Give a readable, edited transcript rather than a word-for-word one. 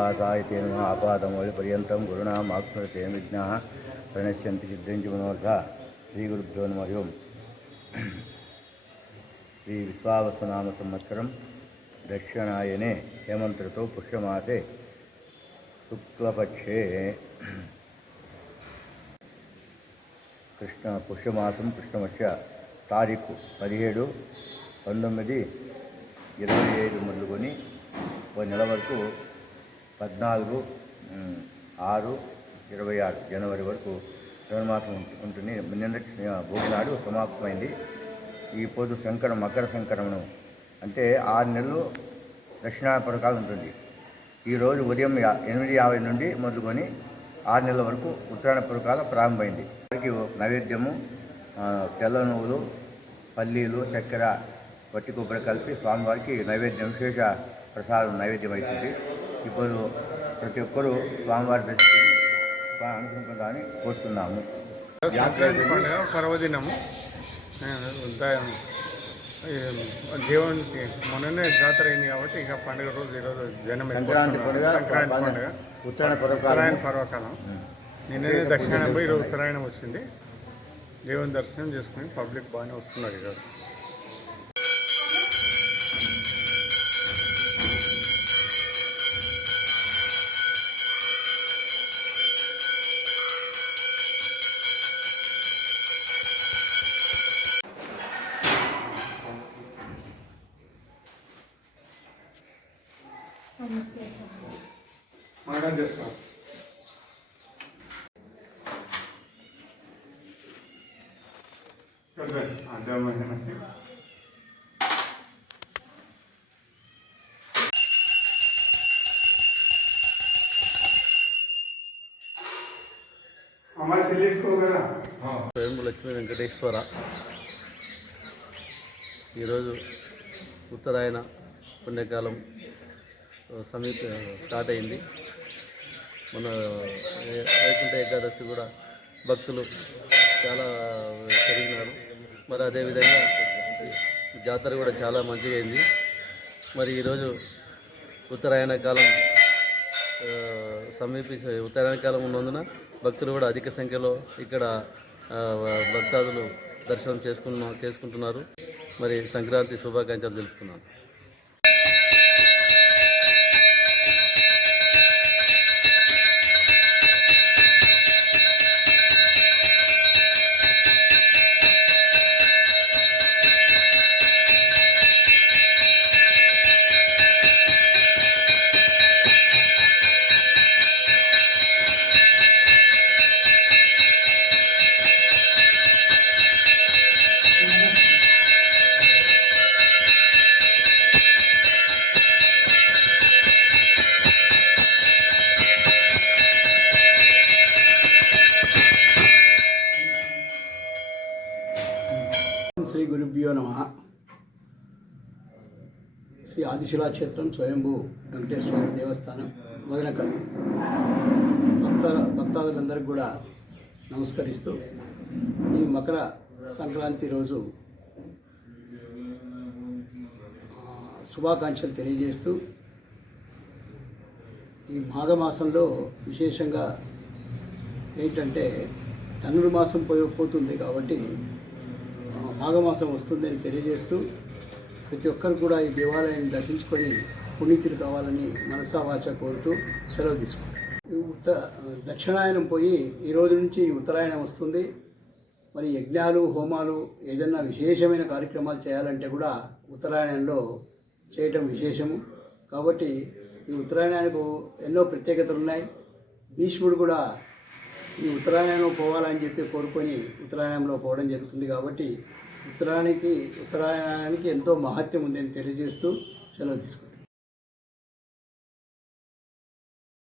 आसायतेन आपादमौलिपर्यन्तं गुरुणामाप्नुते विघ्नाः प्रणश्यन्ति सिद्धिं च मनोरथाः। श्रीगुरुभ्यो नमः। हरि ओम्। श्री विश्वावसुनाम संवत्सरं दक्षिणायने हेमंत ऋतौ पुष्यमासे शुक्लपक्षे పుష్యమాసం కృష్ణపక్ష తారీఖు 17, 19, 25 మొదలుకొని ఒక నెల వరకు 14, 6, 26 జనవరి వరకు ధనుర్మాసం ఉంటుంది. నిన్న భోగినాడు సమాప్తమైంది. ఈ పొద్దు మకర సంక్రమణం అంటే 6 నెలలు దక్షిణాయన పరకాలు ఉంటుంది. ఈరోజు ఉదయం 8:50 నుండి మొదలుకొని 6 నెలల వరకు ఉత్తరాయణ పరకాల ప్రారంభమైంది. నైవేద్యము తెల్ల నువ్వులు, పల్లీలు, చక్కెర, వట్టి కొబ్బరి కలిపి స్వామివారికి నైవేద్యం, విశేష ప్రసాదం నైవేద్యం అవుతుంది. ఇప్పుడు ప్రతి ఒక్కరూ స్వామివారి దర్శించి అనుకుంటుందని కోరుతున్నాము. సంక్రాంతి పండుగ పర్వదినము. దేవునికి మొన్ననే జాతర అయింది కాబట్టి ఇక పండుగ రోజు ఈరోజు జనం సంక్రాంతి పండుగ ఉత్తరాయణ పర్వకాలం. నిన్ననే దక్షిణాయనం పోయి ఈరోజు ఉత్తరాయణం వచ్చింది. దేవుని దర్శనం చేసుకుని పబ్లిక్ బాగానే వస్తున్నారు ఈరోజు. మనం చేస్తాం. స్వయం లక్ష్మీ వెంకటేశ్వర. ఈరోజు ఉత్తరాయణ పుణ్యకాలం స్టార్ట్ అయింది. మన వైకుంఠ ఏకాదశి కూడా భక్తులు చాలా పెరిగినారు. మరి అదేవిధంగా జాతర కూడా చాలా మంచిగా అయింది. మరి ఈరోజు ఉత్తరాయణ కాలం ఉత్తరాయణ కాలం ఉన్నందున భక్తులు కూడా అధిక సంఖ్యలో ఇక్కడ భక్తాదులు దర్శనం చేసుకుంటున్నారు. మరి సంక్రాంతి శుభాకాంక్షలు తెలుపుతున్నాను. శ్రీ గురుభ్యో నమః. శ్రీ ఆదిశిలాక్షేత్రం స్వయంభూ వెంకటేశ్వర దేవస్థానం వదనకల్ భక్తాదులందరికీ కూడా నమస్కరిస్తూ ఈ మకర సంక్రాంతి రోజు శుభాకాంక్షలు తెలియజేస్తూ, ఈ మాఘమాసంలో విశేషంగా ఏంటంటే ధనుర్మాసం పోతుంది కాబట్టి మాఘమాసం వస్తుందని తెలియజేస్తూ ప్రతి ఒక్కరు కూడా ఈ దేవాలయాన్ని దర్శించుకొని పుణ్యతులు కావాలని మనసా వాచ కోరుతూ సెలవు తీసుకుంటాం. దక్షిణాయనం పోయి ఈ రోజు నుంచి ఉత్తరాయణం వస్తుంది. మరి యజ్ఞాలు, హోమాలు, ఏదైనా విశేషమైన కార్యక్రమాలు చేయాలంటే కూడా ఉత్తరాయణంలో చేయటం విశేషము. కాబట్టి ఈ ఉత్తరాయణానికి ఎన్నో ప్రత్యేకతలు ఉన్నాయి. భీష్ముడు కూడా ఈ ఉత్తరాయణంలో పోవాలని చెప్పి కోరుకొని ఉత్తరాయణంలో పోవడం జరుగుతుంది. కాబట్టి ఉత్తరాయణానికి ఎంతో మహత్యం ఉందని తెలియజేస్తూ సెలవు తీసుకుంటాం.